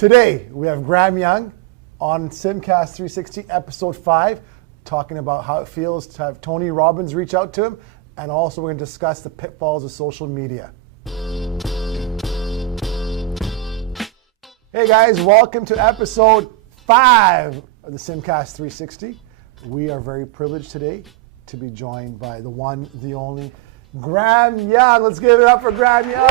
Today, we have Graham Young on SimCast 360, Episode 5, talking about how it feels to have Tony Robbins reach out to him, and also we're going to discuss the pitfalls of social media. Hey guys, welcome to Episode 5 of the SimCast 360. We are very privileged today to be joined by the one, the only, Graham Young. Let's give it up for Graham Young.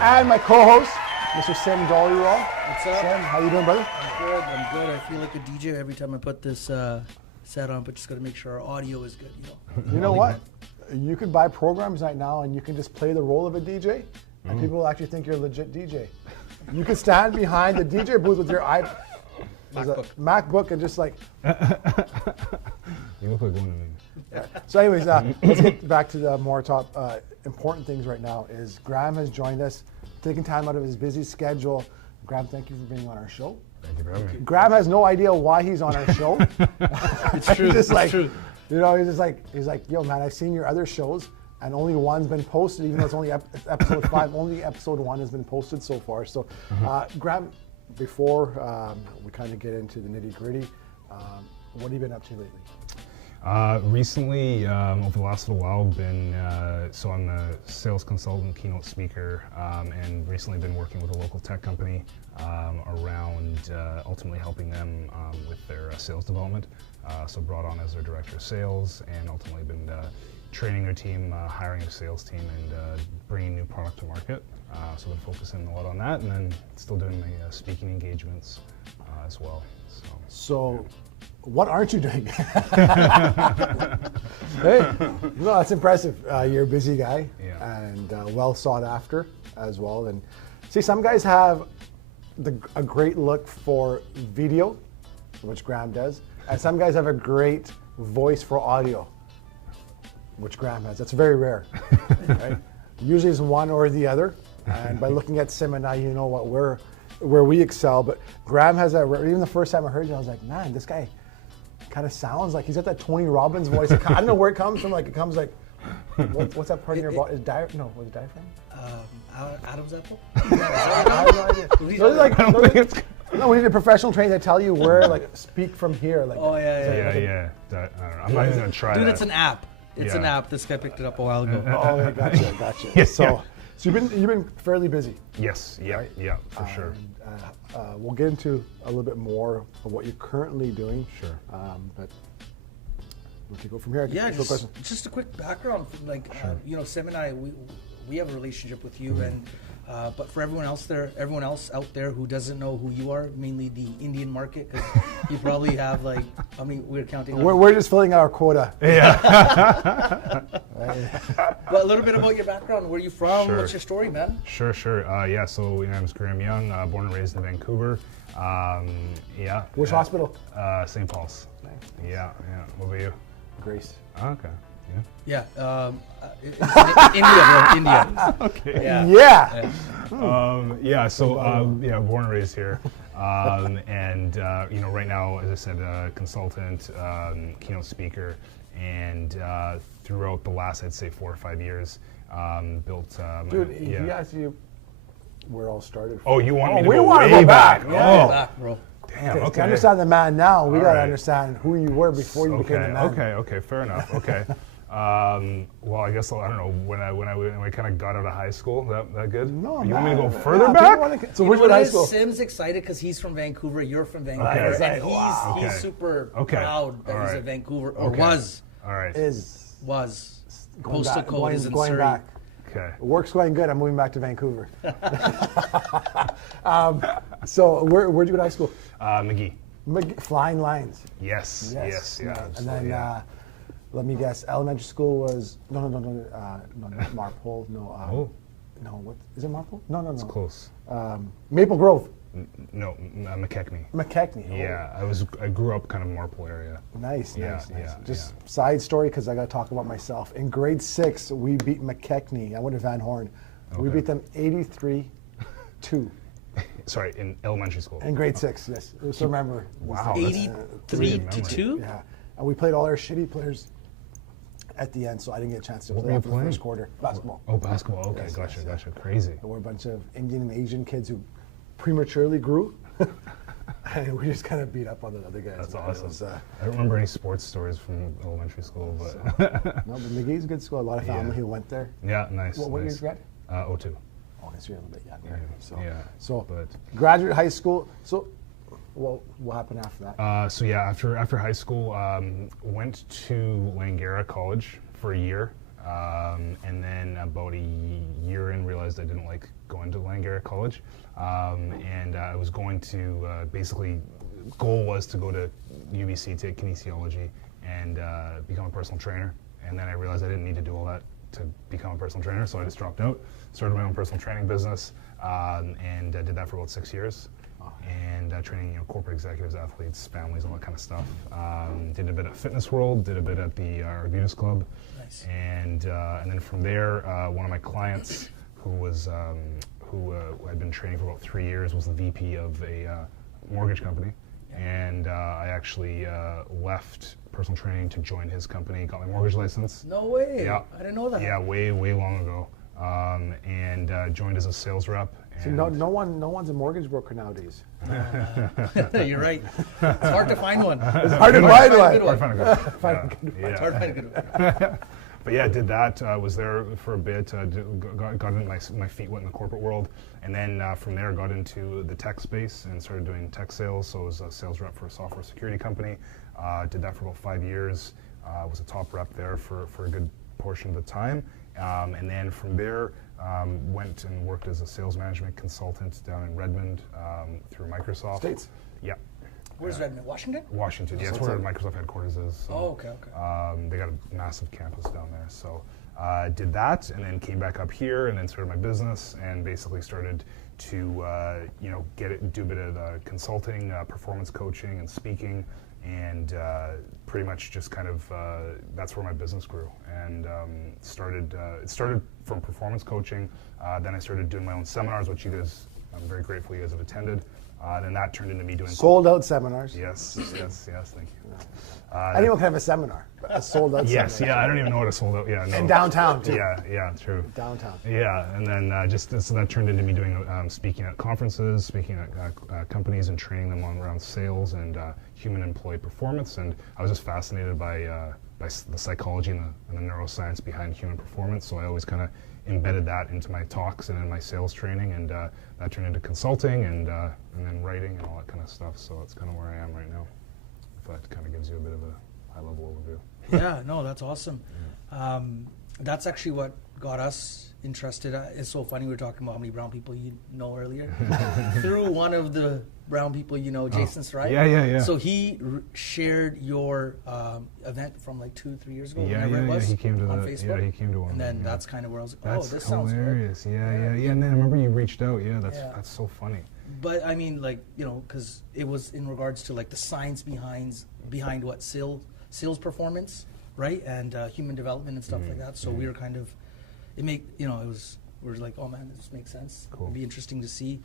And my co-host, Mr. Sim Dollywall. What's up? Sim, how you doing, brother? I'm good. I feel like a DJ every time I put this set on, but just got to make sure our audio is good, You know what? You could buy programs right now and you can just play the role of a DJ and people will actually think you're a legit DJ. You can stand behind the DJ booth with your MacBook and just like... You look like one of me. So anyways, let's get back to the more top important things right now. Is Graham has joined us, taking time out of his busy schedule. Graham, thank you for being on our show. Thank you for having me. Graham has no idea why he's on our show. It's true. He's It's true. You know, he's like, yo, man, I've seen your other shows, and only one's been posted, even though it's only episode 5. Only episode 1 has been posted so far. So, Graham, before we kind of get into the nitty gritty, what have you been up to lately? Recently, over the last little while, so I'm a sales consultant, keynote speaker, and recently been working with a local tech company around ultimately helping them with their sales development. So brought on as their director of sales, and ultimately been training their team, hiring a sales team, and bringing new product to market. So been focusing a lot on that, and then still doing my speaking engagements as well. So what aren't you doing? Hey, no, that's impressive. You're a busy guy, and well sought after as well. And see, some guys have a great look for video, which Graham does, and some guys have a great voice for audio, which Graham has. That's very rare. Right? Usually it's one or the other. And by looking at Sim and I, you know what where we excel. But Graham has even the first time I heard you, I was like, man, this guy kind of sounds like he's got that Tony Robbins voice. I don't know where it comes from. Like it comes like, what's that part of your body? Was it diaphragm? Adam's apple? I have no idea. No, we need a professional trainer to tell you where, like, speak from here. Like, Yeah. I don't know. I'm not even gonna try that. Dude, it's an app. It's an app. This guy picked it up a while ago. Oh, yeah, gotcha. So you've been fairly busy. Yes. Yeah. Right? Yeah. For sure. We'll get into a little bit more of what you're currently doing. Sure. But we can go from here. Yeah, just a quick background. Sim and I, we have a relationship with you, and but for everyone else out there who doesn't know who you are, mainly the Indian market, because you probably have we're counting. We're just filling out our quota. Yeah. But a little bit about your background. Where are you from? Sure. What's your story, man? Sure. So my name is Graham Young, born and raised in Vancouver. Which hospital? St. Paul's. Nice. Yeah. What about you? Grace. Oh, okay. Yeah. India. Okay. Yeah. So born and raised here, and right now, as I said, consultant, keynote speaker, and throughout the last, I'd say, 4 or 5 years, built. Dude, he asked you where it all started. Oh, you want me to we go want way to go back. Yeah. Oh, Back, bro. damn. To Okay. understand the man now, we got to right. understand who you were before you became the man. Okay. Fair enough. Okay. Well, I guess I don't know when I kind of got out of high school. That good? No, you man. want me to go further back? So where's your high school? Sim's excited because he's from Vancouver. You're from Vancouver, Okay. and he's super proud that he's a Vancouver or was. All right. Postal code is in going Surrey. back. Okay. Work's going good. I'm moving back to Vancouver. So where'd you go to high school? McGee. Flying Lions. Yes. Yeah. Nice. And Absolutely, then let me guess. Elementary school was no, not Marpole. No, what is it? Marpole? No. It's close. Maple Grove. No, McKechnie. McKechnie. Yeah, I grew up kind of Marple area. Nice. Yeah. Just side story, because I got to talk about myself. In grade 6, we beat McKechnie. I went to Van Horn. Okay. We beat them 83-2. Sorry, in elementary school. In grade 6, yes. So remember. Wow. 83-2. Yeah, and we played all our shitty players. at the end, so I didn't get a chance to What play were you after the playing? first quarter. Basketball. Oh, basketball. Okay, Yes, gotcha, yes, gotcha. Crazy. There were a bunch of Indian and Asian kids who prematurely grew. And we just kind of beat up on the other guys. That's man. awesome. It was, I don't remember any sports stories from elementary school, but no, but McGee's a good school. A lot of family who went there. yeah, nice. What year nice. did you grad? 02. Oh, I guess you're a little bit younger. So, Yeah, so but graduate high school. So, what happened after that? so yeah, after high school, went to Langara College for a year, and then about a year in, realized I didn't like going to Langara College, and I was going to basically, goal was to go to UBC, take kinesiology, and become a personal trainer. And then I realized I didn't need to do all that to become a personal trainer, so I just dropped out, started my own personal training business, and did that for about 6 years. And training, corporate executives, athletes, families, all that kind of stuff. Did a bit at Fitness World, did a bit at the Arbutus Club, Nice. and then from there, one of my clients who I'd been training for about 3 years was the VP of a mortgage company, and I actually left personal training to join his company, got my mortgage license. No way. Yeah. I didn't know that. Yeah, way long ago, and joined as a sales rep. So no one's a mortgage broker nowadays. You're right. It's hard to find one. It's hard to find Good one. one. Hard to find a good one. It's hard to find a good one. But yeah, did that. Was there for a bit. Got into my feet wet in the corporate world, and then from there got into the tech space and started doing tech sales. So I was a sales rep for a software security company. Did that for about 5 years. Was a top rep there for a good portion of the time, and then from there went and worked as a sales management consultant down in Redmond through Microsoft. States. Yeah. Where's Redmond? Washington? Washington, yeah, it's where Microsoft headquarters is. So, Oh, okay. they got a massive campus down there. So did that, and then came back up here, and then started my business, and basically started to do a bit of consulting, performance coaching, and speaking, and pretty much just kind of that's where my business grew, and it started from performance coaching. Then I started doing my own seminars, which I'm very grateful you guys have attended. Then that turned into me doing Sold out seminars. Yes, thank you. Anyone can have a seminar, but a sold out Yes, seminar. yeah, I don't even know what a sold out. Yeah, no. And downtown too. Yeah, true. Downtown. Yeah, and then so that turned into me doing speaking at conferences, speaking at companies, and training them around sales and human employee performance. And I was just fascinated by the psychology and the neuroscience behind human performance. So I always kind of embedded that into my talks and in my sales training, and that turned into consulting and then writing and all that kind of stuff. So that's kind of where I am right now. If that kind of gives you a bit of a high-level overview. Yeah, no, that's awesome. That's actually what got us interested. It's so funny, we were talking about how many brown people you know earlier. Through one of the brown people you know, Jason Stride. Yeah. So he shared your event from like 2-3 years ago, Yeah, whenever it was, he came to on the, Facebook. Yeah, he came to one. And then yeah. that's kind of where I was like, That's this sounds good. hilarious. Yeah. And then I remember you reached out. Yeah, that's so funny. But I mean, like, because it was in regards to like the science behind what sales performance, right, and human development and stuff like that. So we were kind of, we're like, oh man, this makes sense. Cool. It'd be interesting to see.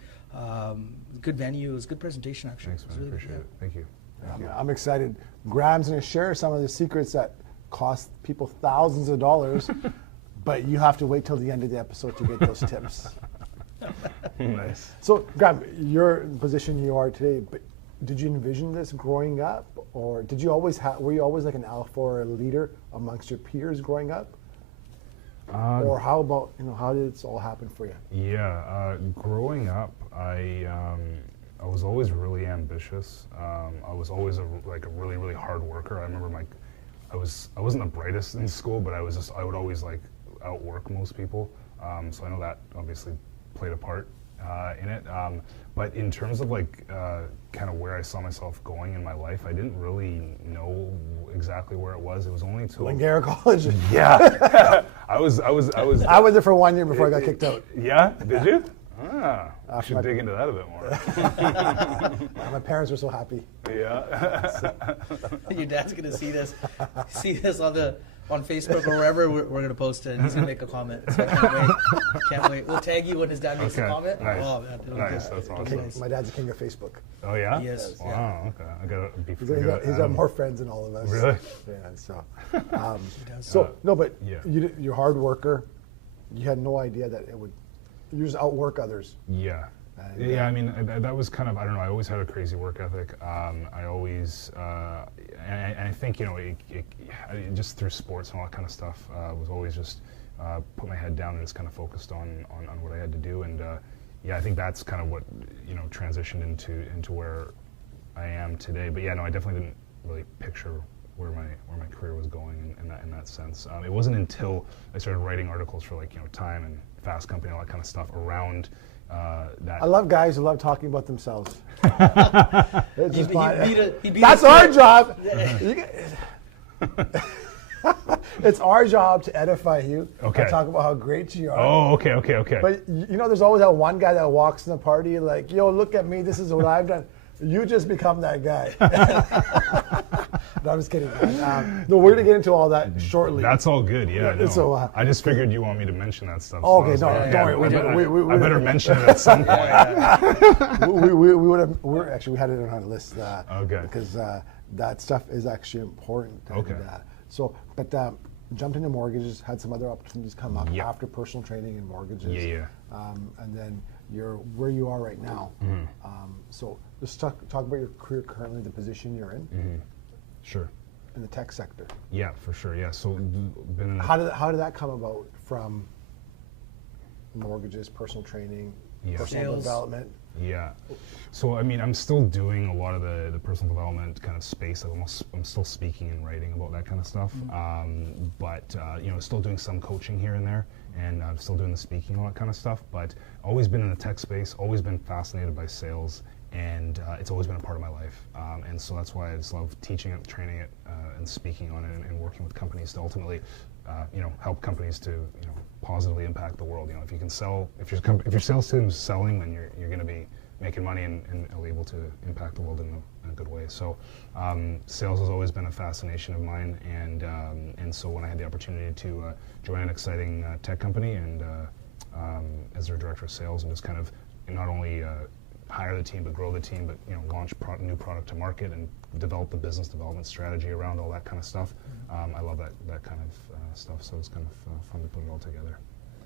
Good venue. It was a good presentation actually. Thanks, It was man. really Appreciate good. it. Thank you. I'm excited. Graham's going to share some of the secrets that cost people thousands of dollars, but you have to wait till the end of the episode to get those tips. Nice. So, Graham, you're in the position you are today, but did you envision this growing up, or were you always like an alpha or a leader amongst your peers growing up? Or how about, how did this all happen for you? Yeah, growing up, I was always really ambitious. I was always a really, really hard worker. I remember I wasn't the brightest in school, but I would always like outwork most people. So I know that obviously played a part in it. But in terms of kind of where I saw myself going in my life, I didn't really know exactly where it was. It was only until Langara College. Yeah, I was. I was there for 1 year before I got kicked out. Yeah, did you? I should dig into that a bit more. My parents were so happy. Yeah. Your dad's gonna see this on on Facebook or wherever we're going to post it. And he's going to make a comment. So I can't wait. Can't wait. We'll tag you when his dad makes a comment. Nice. Oh, man, Nice. That's awesome. Nice. My dad's the king of Facebook. Oh yeah. Yes. Wow. Okay. I gotta be. He's got more friends than all of us. Really? Yeah. So, no, but yeah. you're a hard worker. You had no idea that it would. You just outwork others. Yeah. Yeah, I mean, that was kind of, I don't know, I always had a crazy work ethic. I always, and I think, you know, just through sports and all that kind of stuff, was always just put my head down and just kind of focused on what I had to do. And yeah, I think that's kind of what, you know, transitioned into where I am today. But yeah, no, I definitely didn't really picture where my career was going in that sense. It wasn't until I started writing articles for, like, you know, Time and Fast Company, all that kind of stuff around that. I love guys who love talking about themselves. That's our job. It's our job to edify you. Okay. And talk about how great you are. Oh, okay. But you know, there's always that one guy that walks in the party like, yo, look at me. This is what I've done. You just become that guy. No, I'm just kidding. No, we're going to get into all that shortly. That's all good, yeah. No. So, I just figured you want me to mention that stuff. Oh, okay, so don't worry. I better mention it at some point. we had it on our list. Okay. Because that stuff is actually important. Okay. But jumped into mortgages, had some other opportunities come up Yeah. after personal training and mortgages. Yeah. And then you're where you are right now. Mm-hmm. So let's talk about your career currently, the position you're in. Mm-hmm. Sure. In the tech sector. Yeah, for sure. Yeah. So been in How did that come about from mortgages, personal training, personal Sales. development? Yeah. So I mean, I'm still doing a lot of the personal development kind of space. I'm still speaking and writing about that kind of stuff. But you know, still doing some coaching here and there, and I'm still doing the speaking, all that kind of stuff. But always been in the tech space. Always been fascinated by sales, and it's always been a part of my life. And so that's why I just love teaching it, training it, and speaking on it, and working with companies to ultimately, you know, help companies to, you know, positively impact the world. You know, if you can sell, if your sales team's selling, then you're going to be making money and able to impact the world in a good way. So sales has always been a fascination of mine, and so when I had the opportunity to join an exciting tech company and as their director of sales, and just kind of not only hire the team but grow the team, but, you know, launch new product to market and develop the business development strategy around all that kind of stuff. I love that kind of stuff, so it's kind of fun to put it all together.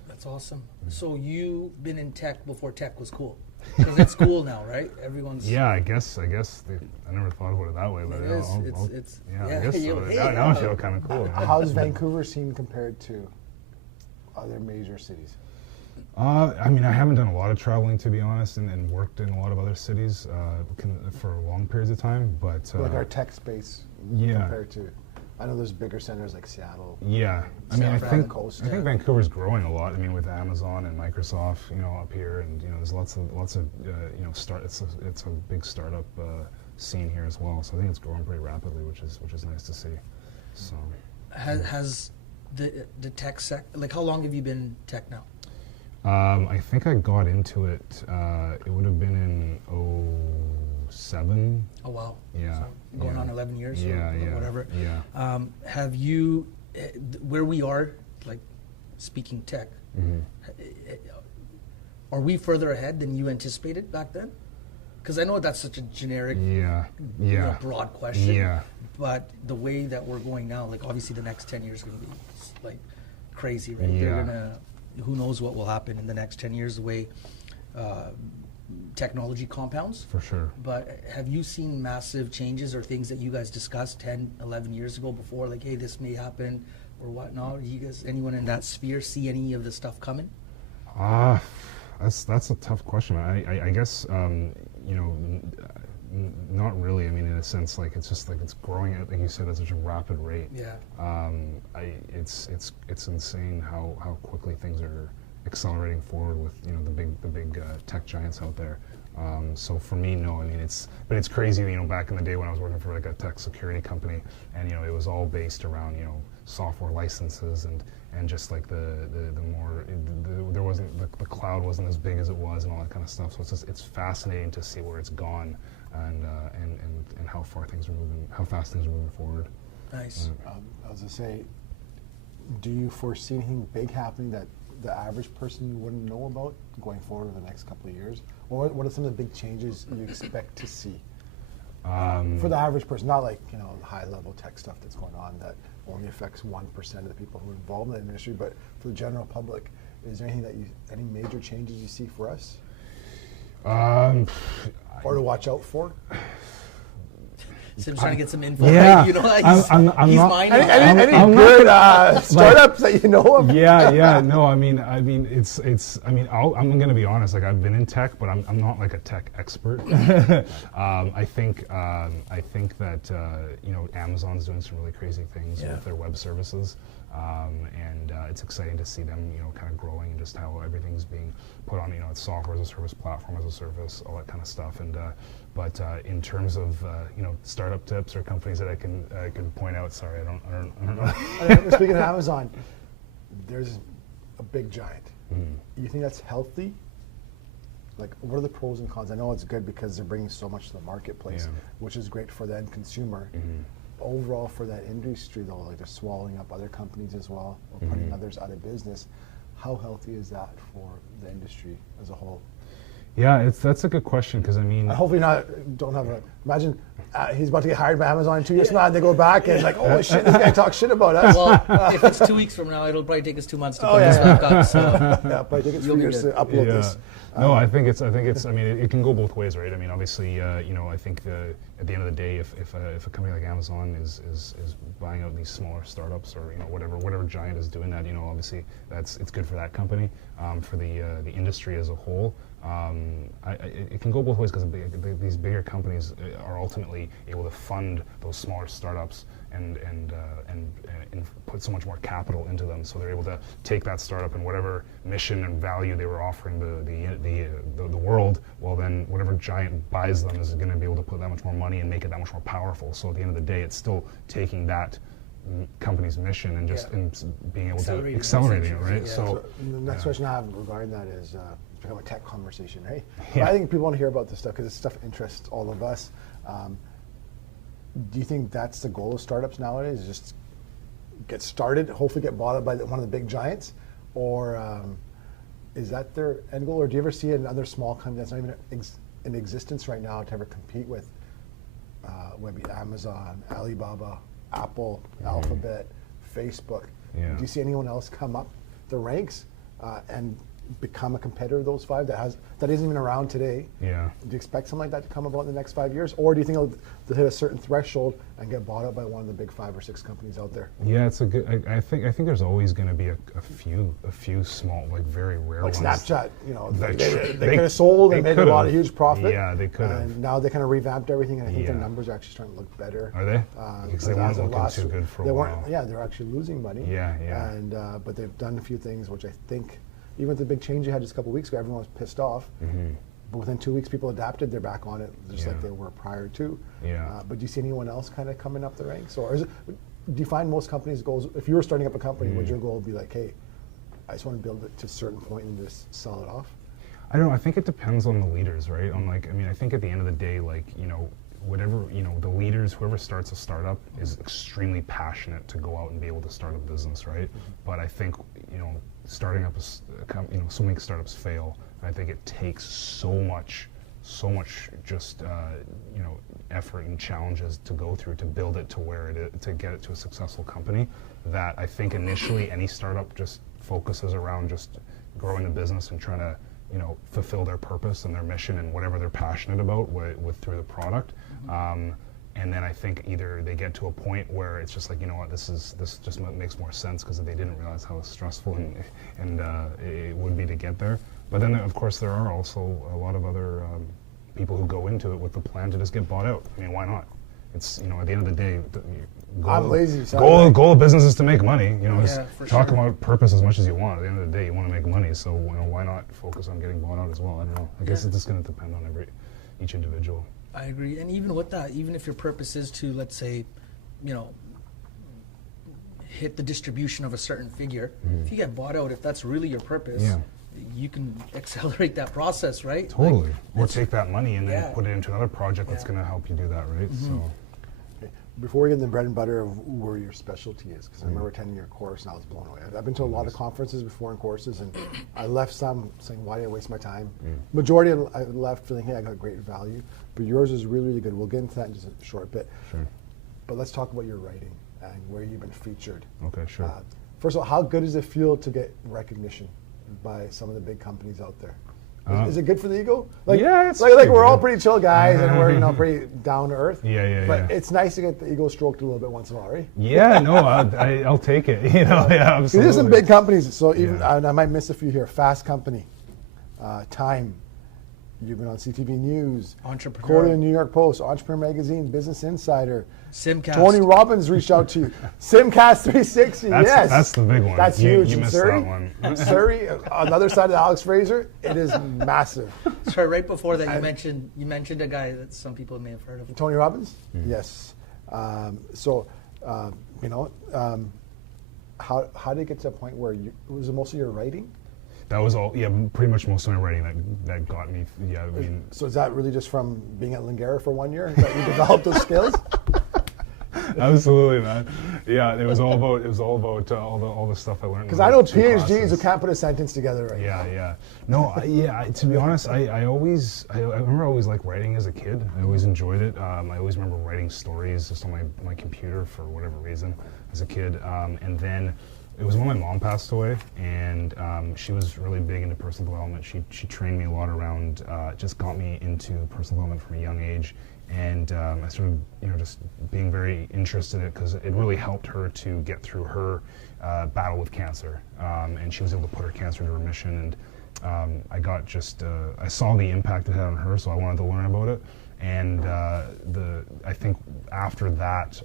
That's awesome. So you've been in tech before tech was cool, because it's cool now, right? Everyone's. Yeah, I guess. I never thought about it that way, but It is. I guess so. Now I feel kind of cool. Yeah. How's Vancouver seen compared to other major cities? I mean, I haven't done a lot of traveling, to be honest, and worked in a lot of other cities for long periods of time. But like our tech space, compared to, I know there's bigger centers like Seattle. Yeah, I mean, I think Vancouver's growing a lot. I mean, with Amazon and Microsoft, you know, up here, and, you know, there's lots of you know, it's a big startup scene here as well. So I think it's growing pretty rapidly, which is nice to see. So Has the tech like, how long have you been tech now? I think I got into it. It would have been in 2007. Oh wow! Yeah. So going on 11 years. Or whatever. Yeah. Have you, where we are, like, speaking tech? Are we further ahead than you anticipated back then? Because I know that's such a generic, you know, broad question. Yeah. But the way that we're going now, like, obviously the next 10 years is going to be like crazy, right? Yeah. They're gonna. Who knows what will happen in the next 10 years, the way technology compounds. For sure. But have you seen massive changes or things that you guys discussed 10, 11 years ago before, like, hey, this may happen or whatnot? Do you guys, anyone in that sphere, see any of the stuff coming? That's a tough question. I guess, you know, not really. I mean, in a sense, like, it's just like it's growing at, like you said, at such a rapid rate. Yeah. It's insane how quickly things are accelerating forward with, you know, the big tech giants out there. So for me, no. I mean, it's crazy. You know, back in the day when I was working for, like, a tech security company, and, you know, it was all based around, you know, software licenses and just like there wasn't the cloud wasn't as big as it was and all that kind of stuff. So it's fascinating to see where it's gone. And how fast things are moving forward. Nice. I was going to say, Do you foresee anything big happening that the average person wouldn't know about going forward in the next couple of years? Or what are some of the big changes you expect to see? For the average person, not like, high level tech stuff that's going on that only affects 1% of the people who are involved in the industry, but for the general public, is there anything any major changes you see for us? Or to watch out for? Sim's trying to get some info. Yeah, right? He's mining. Any good startups that you know of? Yeah. No, I mean, it's. I'm going to be honest. Like, I've been in tech, but I'm not like a tech expert. I think that Amazon's doing some really crazy things with their web services, and it's exciting to see them, kind of growing and just how everything's being put on. It's software as a service, platform as a service, all that kind of stuff, and. But in terms of startup tips or companies that I can point out, sorry, I don't know. Speaking of Amazon, there's a big giant. You think that's healthy? Like, what are the pros and cons? I know it's good because they're bringing so much to the marketplace, which is great for the end consumer. Overall, for that industry, though, like they're swallowing up other companies as well, or putting others out of business. How healthy is that for the industry as a whole? Yeah, that's a good question because hopefully imagine he's about to get hired by Amazon in 2 years from now and they go back and like, oh shit, this guy talks shit about us. Well, if it's 2 weeks from now, it'll probably take us 2 months to put this back up. So probably take us 3 years to upload this. No, I think it's. It can go both ways, right? Obviously, I think at the end of the day, if a company like Amazon is buying out these smaller startups or whatever giant is doing that, obviously it's good for that company, for the industry as a whole. It can go both ways because these bigger companies are ultimately able to fund those smaller startups and put so much more capital into them, so they're able to take that startup and whatever mission and value they were offering the world. Well, then whatever giant buys them is going to be able to put that much more money and make it that much more powerful. So at the end of the day, it's still taking that company's mission and just being able to accelerate it, right? Yeah. So the next question I have regarding that is become a tech conversation, right? Yeah. I think people want to hear about this stuff because this stuff interests all of us. Do you think that's the goal of startups nowadays? Is just get started, hopefully get bought up by one of the big giants, or is that their end goal? Or do you ever see another small company that's not even in existence right now to ever compete with maybe Amazon, Alibaba, Apple, Alphabet, Facebook? Do you see anyone else come up the ranks and become a competitor of those five that isn't even around today? Yeah. Do you expect something like that to come about in the next 5 years, or do you think they'll hit a certain threshold and get bought up by one of the big 5 or 6 companies out there? Yeah, it's a good. I think there's always going to be a few small, like very rare like ones. Snapchat, they could have sold and made a lot of huge profit. Yeah, they could have. And now they kind of revamped everything, and I think their numbers are actually starting to look better. Are they? Because they weren't looking too good for a while. They're actually losing money. Yeah. And but they've done a few things which I think. Even with the big change you had just a couple of weeks ago, everyone was pissed off. But within 2 weeks, people adapted. They're back on it, just like they were prior to. But do you see anyone else kind of coming up the ranks? Or do you find most companies' goals, if you were starting up a company, would your goal be like, hey, I just want to build it to a certain point and just sell it off? I don't know. I think it depends on the leaders, right? I think at the end of the day, whatever, the leaders, whoever starts a startup is extremely passionate to go out and be able to start a business, right? But I think, starting up so many startups fail. And I think it takes so much just effort and challenges to go through to build it to where it is, to get it to a successful company, that I think initially any startup just focuses around just growing the business and trying to fulfill their purpose and their mission and whatever they're passionate about through the product. And then I think either they get to a point where it's just like, this just makes more sense because they didn't realize how stressful and it would be to get there. But then, of course, there are also a lot of other people who go into it with the plan to just get bought out. Why not? It's, at the end of the day, I'm lazy. Goal of business is to make money. Talk sure. about purpose as much as you want. At the end of the day, you want to make money. So why not focus on getting bought out as well? I don't know. I guess it's just going to depend on each individual. I agree. And even with that, even if your purpose is to, let's say, hit the distribution of a certain figure, if you get bought out, if that's really your purpose, you can accelerate that process, right? Totally. Or take that money and then put it into another project that's going to help you do that, right? So. before we get into the bread and butter of where your specialty is, because I remember attending your course and I was blown away. I've been to a lot of conferences before and courses, and I left some saying, why did I waste my time? Majority I left feeling, hey, I got great value, but yours is really, really good. We'll get into that in just a short bit. Sure. But let's talk about your writing and where you've been featured. Okay, sure. First of all, how good does it feel to get recognition by some of the big companies out there? Is it good for the ego? Like, yeah, it's like we're all pretty chill guys and we're pretty down to earth. Yeah. But it's nice to get the ego stroked a little bit once in a while, right? Yeah, no, I'll take it. Yeah, absolutely. There's some big companies, so even and I might miss a few here. Fast Company, Time. You've been on CTV News, Entrepreneur, quoted in New York Post, Entrepreneur Magazine, Business Insider. SimCast. Tony Robbins reached out to you. SimCast 360. Yes, that's the big one. That's huge. You in missed Surrey, that one. in Surrey, on the other side of Alex Fraser, it is massive. Sorry, right before that, you mentioned a guy that some people may have heard of. Tony Robbins. Yes. How did it get to a point where was it mostly your writing? That was all, pretty much most of my writing that got me, I mean. So is that really just from being at Lingera for 1 year that you developed those skills? Absolutely, man. Yeah, it was all about all the stuff I learned. Because I know PhDs who can't put a sentence together right now. Yeah. No, to be honest, I remember always liked writing as a kid. I always enjoyed it. I always remember writing stories just on my computer for whatever reason as a kid. And then it was when my mom passed away, and she was really big into personal development. She trained me a lot around, just got me into personal development from a young age, and I started, just being very interested in it because it really helped her to get through her battle with cancer, and she was able to put her cancer into remission. And I saw the impact it had on her, so I wanted to learn about it. And I think after that.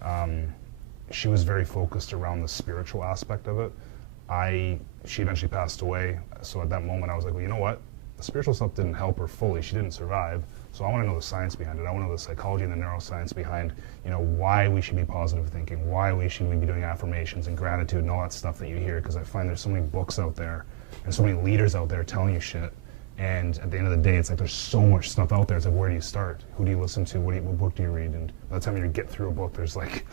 She was very focused around the spiritual aspect of it. She eventually passed away, so at that moment I was like, well, you know what? The spiritual stuff didn't help her fully. She didn't survive, so I want to know the science behind it. I want to know the psychology and the neuroscience behind, why we should be positive thinking, why we should be doing affirmations and gratitude and all that stuff that you hear, because I find there's so many books out there and so many leaders out there telling you shit. And at the end of the day, it's like there's so much stuff out there. It's like, where do you start? Who do you listen to? What book do you read? And by the time you get through a book, there's like,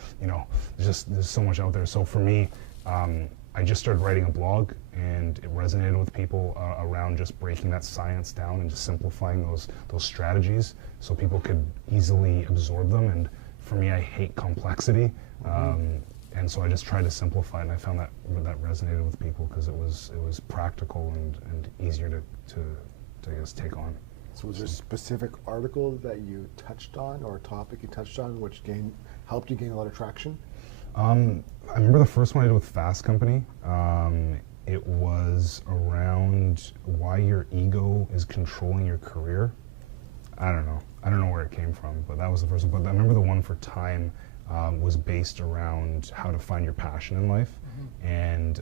there's so much out there. So for me, I just started writing a blog, and it resonated with people around just breaking that science down and just simplifying those strategies so people could easily absorb them. And for me, I hate complexity. And so I just tried to simplify it, and I found that resonated with people because it was practical and easier to I guess take on. So was there a specific article that you touched on or a topic you touched on which helped you gain a lot of traction? I remember the first one I did with Fast Company. It was around why your ego is controlling your career. I don't know where it came from, but that was the first one. But I remember the one for Time was based around how to find your passion in life. And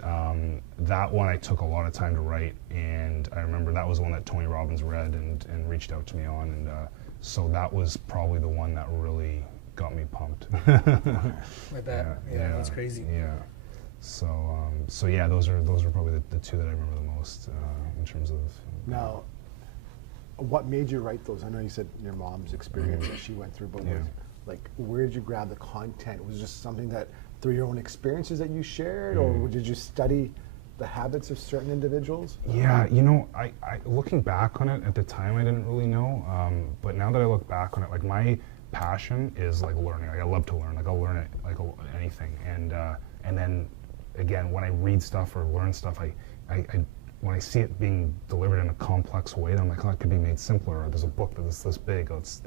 that one I took a lot of time to write, and I remember that was one that Tony Robbins read and reached out to me on, and so that was probably the one that really got me pumped. I bet. Yeah, that's crazy. Yeah. So yeah, those are probably the two that I remember the most in terms of. Now, what made you write those? I know you said your mom's experience that she went through, but where did you grab the content? Was it just something that through your own experiences that you shared, or did you study the habits of certain individuals? Yeah, I looking back on it, at the time I didn't really know, but now that I look back on it, like my passion is like learning. Like I love to learn. Like I'll learn it like anything, and then again when I read stuff or learn stuff, I when I see it being delivered in a complex way, then I'm like, oh, it could be made simpler. Or there's a book that's this big. It's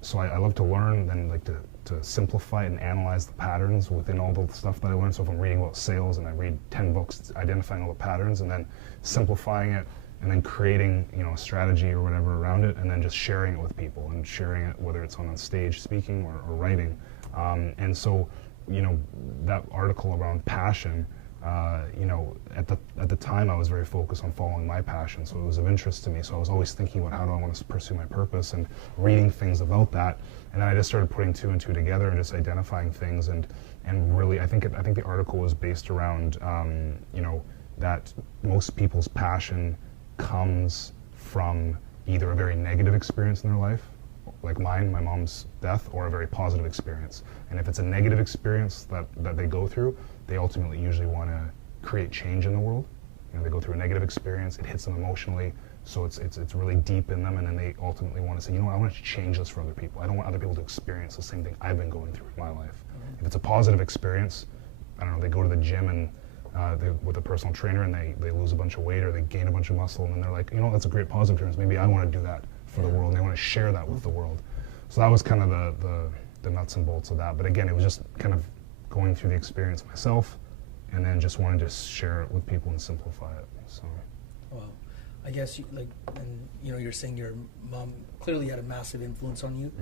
so I love to learn, then like to simplify and analyze the patterns within all the stuff that I learned. So if I'm reading about sales and I read 10 books identifying all the patterns and then simplifying it and then creating a strategy or whatever around it and then just sharing it with people and sharing it whether it's on a stage speaking or writing. And so that article around passion, at the time I was very focused on following my passion, so it was of interest to me. So I was always thinking about how do I want to pursue my purpose and reading things about that. And then I just started putting two and two together and just identifying things. And really, I think the article was based around, that most people's passion comes from either a very negative experience in their life like mine, my mom's death, or a very positive experience. And if it's a negative experience that they go through, they ultimately usually want to create change in the world. You know, they go through a negative experience, it hits them emotionally, so it's really deep in them, and then they ultimately want to say, you know what, I want to change this for other people. I don't want other people to experience the same thing I've been going through in my life. If it's a positive experience, I don't know, they go to the gym and with a personal trainer and they lose a bunch of weight or they gain a bunch of muscle, and then they're like, you know, that's a great positive experience. Maybe I want to do that for the world, and they want to share that with the world. So that was kind of the nuts and bolts of that. But again, it was just kind of going through the experience myself, and then just wanting to share it with people and simplify it. So. Well, I guess you're saying your mom clearly had a massive influence on you.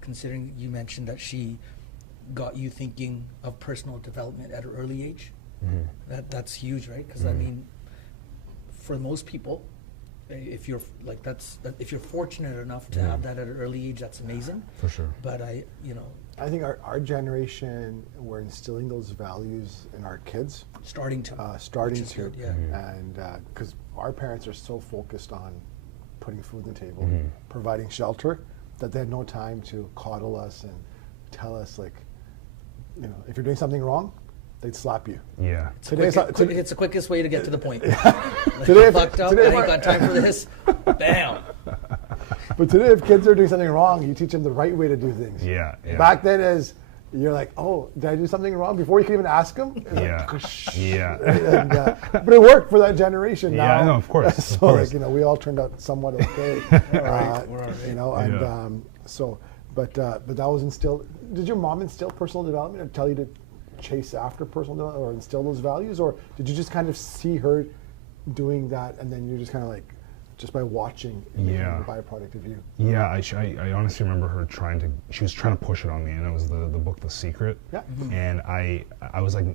Considering you mentioned that she got you thinking of personal development at an early age, that's huge, right? Because I mean, for most people, if you're fortunate enough to have that at an early age, that's amazing. For sure. But I think our generation, we're instilling those values in our kids. Starting to. Good, yeah. And because our parents are so focused on putting food on the table, providing shelter, that they had no time to coddle us and tell us, like, you know, if you're doing something wrong, they'd slap you. Yeah. It's the quickest way to get to the point. Like, Today, fucked up, I ain't got time for this. Bam. But today, if kids are doing something wrong, you teach them the right way to do things. Yeah. Back then, you're like, oh, did I do something wrong? Before you can even ask them. Yeah. And, but it worked for that generation. Now. Yeah, no, of course. So, of course. like, you know, we all turned out somewhat okay. We're all right. You know, and but that was instilled. Did your mom instill personal development and tell you to chase after personal development or instill those values, or did you just kind of see her doing that and then you're just kind of like, just by watching, the byproduct of you? Yeah, I honestly remember her she was trying to push it on me, and it was the book The Secret. Yeah. And I was like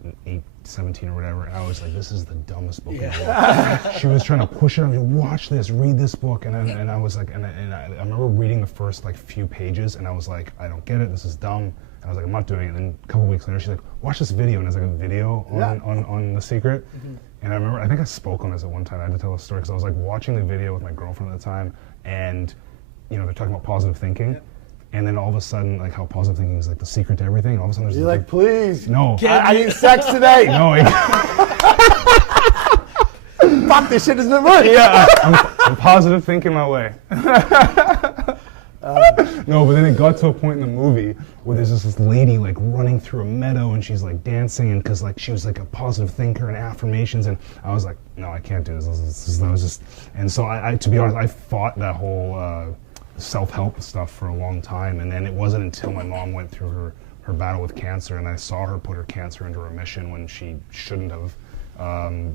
17 or whatever, and I was like, this is the dumbest book in the world. She was trying to push it on me, watch this, read this book, and I was like, and I remember reading the first like few pages, and I was like, I don't get it, this is dumb. And I was like, I'm not doing it. And then a couple weeks later, she's like, watch this video, and it's like a video on The Secret. And I remember, I think I spoke on this at one time. I had to tell a story because I was like watching the video with my girlfriend at the time, and you know, they're talking about positive thinking, and then all of a sudden, like how positive thinking is like the secret to everything. All of a sudden, there's you're like, please, no, I need sex today. No, fuck, this shit isn't work. Yeah, I'm positive thinking my way. No, but then it got to a point in the movie where there's this lady like running through a meadow and she's like dancing, and because like she was like a positive thinker and affirmations, and I was like, no, I can't do this. That was just, and so I to be honest, I fought that whole self-help stuff for a long time, and then it wasn't until my mom went through her battle with cancer, and I saw her put her cancer into remission when she shouldn't have,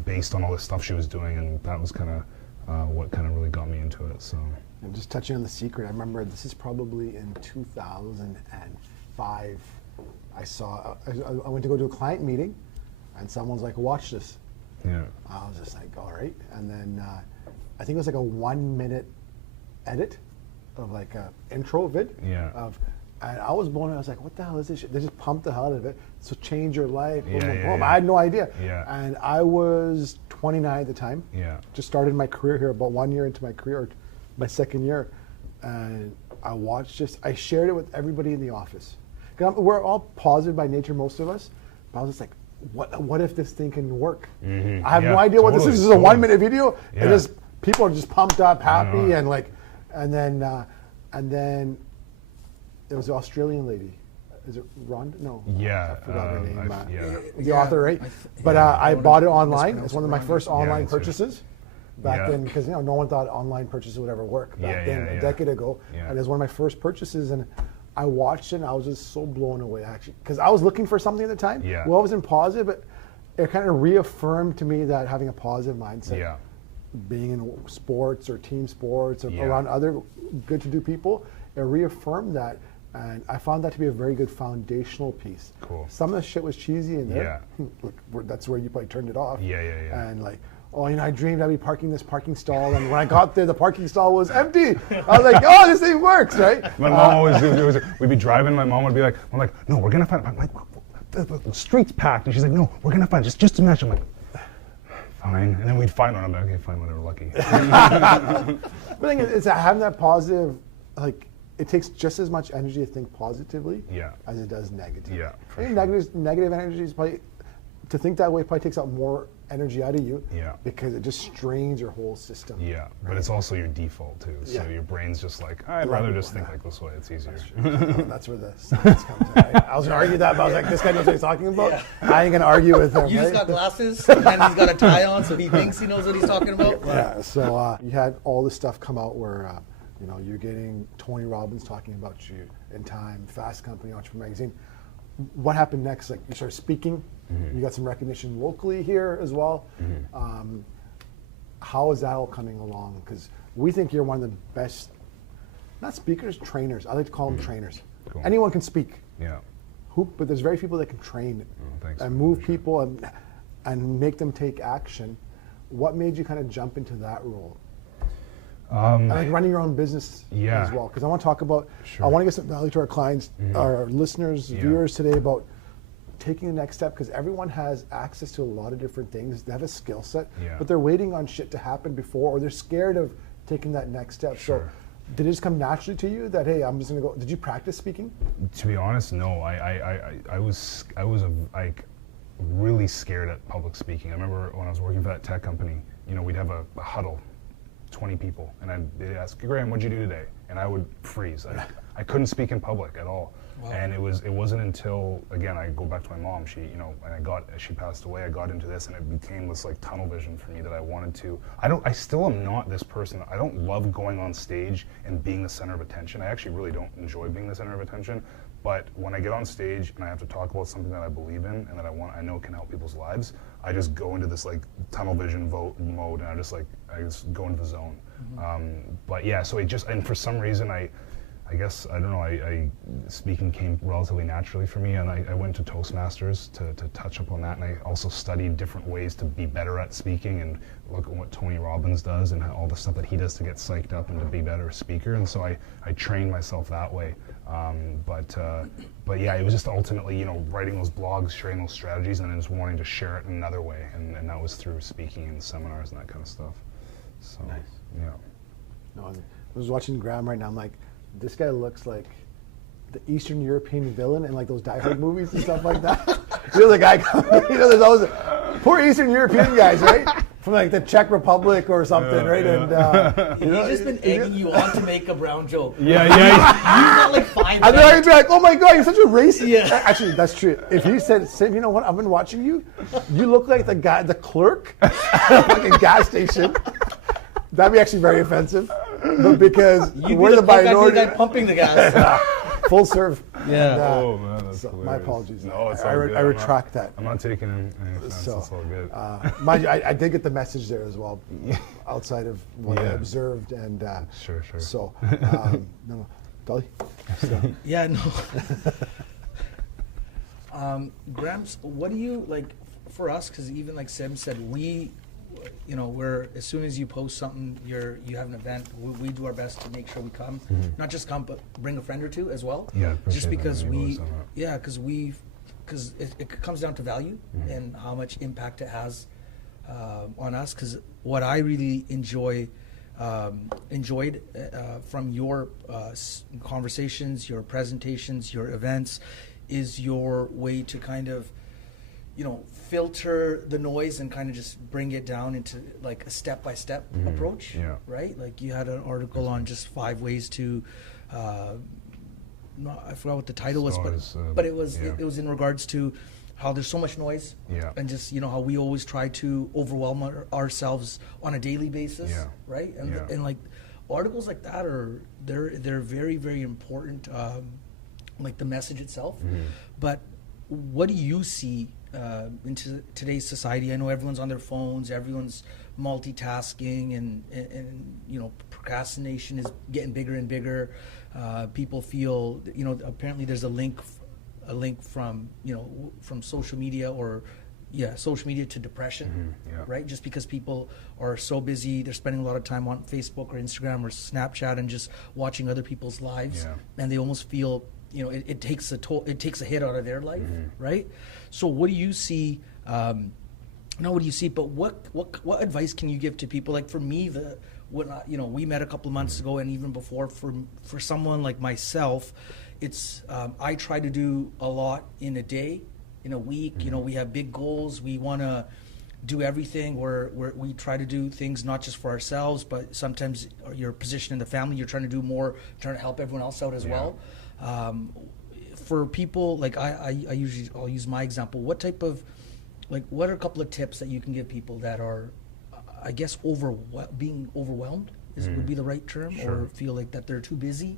based on all this stuff she was doing, and that was kind of what kind of really got me into it. So. And just touching on The Secret, I remember this is probably in 2005. I went to go to a client meeting, and someone's like, watch this. Yeah. I was just like, all right. And then I think it was like a 1 minute edit of like a intro vid. Yeah. And I was blown away. I was like, what the hell is this shit? They just pumped the hell out of it. So change your life. Boom, boom, boom. I had no idea. Yeah. And I was 29 at the time. Yeah. Just started my career here, about 1 year into my career, my second year, and I watched this. I shared it with everybody in the office. We're all positive by nature, most of us. But I was just like, what if this thing can work? I have no idea what this is. This is a 1 minute video. Yeah. And just people are just pumped up, happy, and like, and then there was the Australian lady. Is it Rhonda? No. Yeah. I forgot her name. The Yeah, author, right? But I bought it online. It's one of my first online that's right. purchases. Back then, because no one thought online purchases would ever work back then, a decade ago. Yeah. And it was one of my first purchases, and I watched it, and I was just so blown away, actually, because I was looking for something at the time. Yeah. Well, I wasn't positive, but it kind of reaffirmed to me that having a positive mindset, being in sports or team sports or around other good-to-do people, it reaffirmed that, and I found that to be a very good foundational piece. Cool. Some of the shit was cheesy in there. Look, that's where you probably turned it off. Yeah. And like, oh, you know, I dreamed I'd be parking this parking stall, and when I got there, the parking stall was empty. I was like, oh, this thing works, right? My mom always do. We'd be driving, my mom would be like, I'm like, no, we're gonna find. I'm like, the street's packed, and she's like, no, we're gonna find. Just imagine, I'm like, fine. And then we'd fight on them. Okay, fine, whatever, lucky. The thing is having that positive, like, it takes just as much energy to think positively as it does negatively. Yeah, I think negative energy is probably, to think that way probably takes out more energy out of you because it just strains your whole system. Yeah, but it's also your default too. So your brain's just like, I'd rather just think like this way, it's easier. That's where the science comes in, right? I was going to argue that, but I was like, this guy knows what he's talking about. Yeah. I ain't going to argue with him. You just got glasses, and he's got a tie on, so he thinks he knows what he's talking about. Yeah, so you had all this stuff come out where, you're getting Tony Robbins talking about you in Time, Fast Company, Entrepreneur Magazine. What happened next? Like, you started speaking. You got some recognition locally here as well. How is that all coming along? Because we think you're one of the best, not speakers, trainers. I like to call them trainers. Cool. Anyone can speak. Yeah. But there's very few people that can train and move people and make them take action. What made you kind of jump into that role? And like running your own business as well. Because I want to talk about, I want to get some value to our clients, our listeners, viewers today about taking the next step, because everyone has access to a lot of different things. They have a skill set, but they're waiting on shit to happen before, or they're scared of taking that next step. So did it just come naturally to you that, hey, I'm just going to go? Did you practice speaking? To be honest, no. I was like really scared at public speaking. I remember when I was working for that tech company, we'd have a huddle, 20 people, and they'd ask, Graham, what'd you do today? And I would freeze. I couldn't speak in public at all. Wow. And it wasn't until, again, I go back to my mom, she passed away, I got into this, and it became this like tunnel vision for me that I wanted to. I still am not this person. I don't love going on stage and being the center of attention. I actually really don't enjoy being the center of attention. But when I get on stage and I have to talk about something that I believe in and that I know can help people's lives, I just go into this like tunnel vision mode, and I just go into the zone. But yeah, so and for some reason I guess, I don't know, speaking came relatively naturally for me, and I went to Toastmasters to touch up on that, and I also studied different ways to be better at speaking and look at what Tony Robbins does and all the stuff that he does to get psyched up and to be a better speaker, and so I trained myself that way. But yeah, it was just ultimately, writing those blogs, sharing those strategies, and then just wanting to share it in another way, and that was through speaking and seminars and that kind of stuff. So, nice. Yeah. No, I was watching Graham right now, I'm like, this guy looks like the Eastern European villain in like those Die Hard movies and stuff like that. The guy coming, there's always poor Eastern European guys, right? From like the Czech Republic or something, right? Yeah. And he's just been egging you on to make a brown joke. Yeah. You got like 5 And then I'd be like, oh my God, you're such a racist. Yeah. Actually, that's true. If he said, Sim, you know what, I've been watching you. You look like the guy, the clerk at like a gas station. That'd be actually very offensive. But because we're the minority. Guy pumping the gas. Full serve. Yeah. And, oh man, that's so my apologies. No, it's all good. I retract that. I'm not taking any offense. So, it's all good. mind you, I did get the message there as well, outside of what I observed, and sure. So, no, Dolly. So. Yeah, no. Grams, what do you like for us? Because even like Sim said, we're as soon as you post something, you have an event, we do our best to make sure we come, not just come, but bring a friend or two as well. Yeah, just because because it comes down to value and how much impact it has on us. Because what I really enjoyed from your conversations, your presentations, your events, is your way to kind of filter the noise and kind of just bring it down into like a step-by-step approach, right? Like you had an article on just 5 ways to, I forgot what the title was, but it was in regards to how there's so much noise, and just how we always try to overwhelm ourselves on a daily basis, right? And like articles like that they're very, very important, like the message itself. But what do you see into today's society? I know everyone's on their phones, everyone's multitasking, and procrastination is getting bigger and bigger. People feel, apparently there's a link from social media social media to depression, right? Just because people are so busy, they're spending a lot of time on Facebook or Instagram or Snapchat and just watching other people's lives, and they almost feel it takes a hit out of their life, right? So what do you see Now, what do you see? But what advice can you give to people? Like for me, we met a couple of months ago, and even before, for someone like myself, it's I try to do a lot in a day, in a week. We have big goals. We want to do everything. We try to do things not just for ourselves, but sometimes your position in the family, you're trying to do more, trying to help everyone else out as well. For people like I'll use my example. What are a couple of tips that you can give people that are, I guess, being overwhelmed would be the right term, or feel like that they're too busy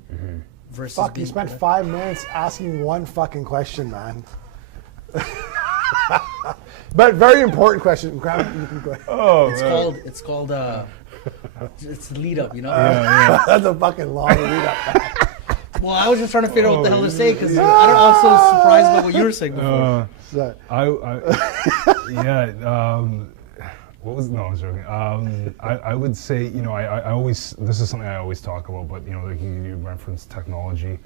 versus Fuck, you spent 5 minutes asking one fucking question, man. But very important question. Grab, you can go ahead. Oh, it's called it's the lead up, Yeah. That's a fucking long lead up. Well, I was just trying to figure out what the hell to say, because I was so surprised by what you were saying before. What was no? I was joking. I would say, I always, this is something I always talk about, but like you referenced technology.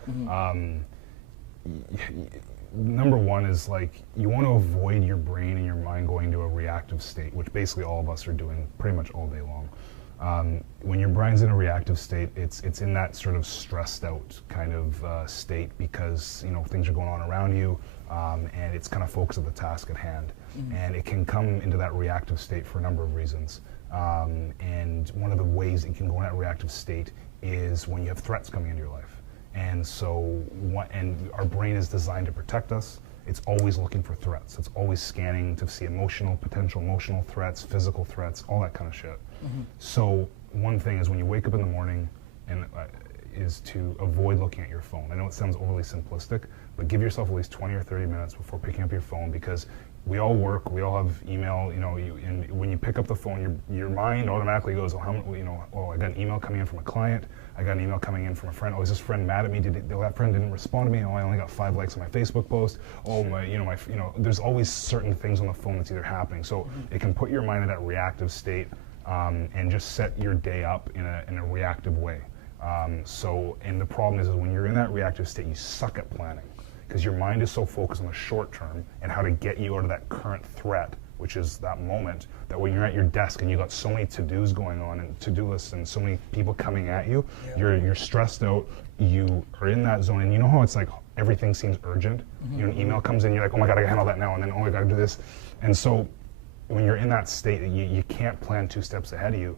Number one is like you want to avoid your brain and your mind going to a reactive state, which basically all of us are doing pretty much all day long. When your brain's in a reactive state, it's in that sort of stressed out kind of state because things are going on around you, and it's kind of focused on the task at hand. And it can come into that reactive state for a number of reasons. And one of the ways it can go in that reactive state is when you have threats coming into your life. And so, and our brain is designed to protect us. It's always looking for threats. It's always scanning to see potential emotional threats, physical threats, all that kind of shit. So one thing is when you wake up in the morning, is to avoid looking at your phone. I know it sounds overly simplistic, but give yourself at least 20 or 30 minutes before picking up your phone, because we all work, we all have email, and when you pick up the phone, your mind automatically goes, I got an email coming in from a client, I got an email coming in from a friend, is this friend mad at me? That friend didn't respond to me, I only got 5 likes on my Facebook post, there's always certain things on the phone that's either happening. So it can put your mind in that reactive state, and just set your day up in a reactive way. And the problem is when you're in that reactive state, you suck at planning, because your mind is so focused on the short term and how to get you out of that current threat, which is that moment, that when you're at your desk and you got so many to-dos going on and to-do lists and so many people coming at you, you're stressed out, you are in that zone, and you know how it's like everything seems urgent? An email comes in, you're like, oh my God, I gotta handle that now, and then, oh, I gotta do this. And so when you're in that state, you can't plan 2 steps ahead of you,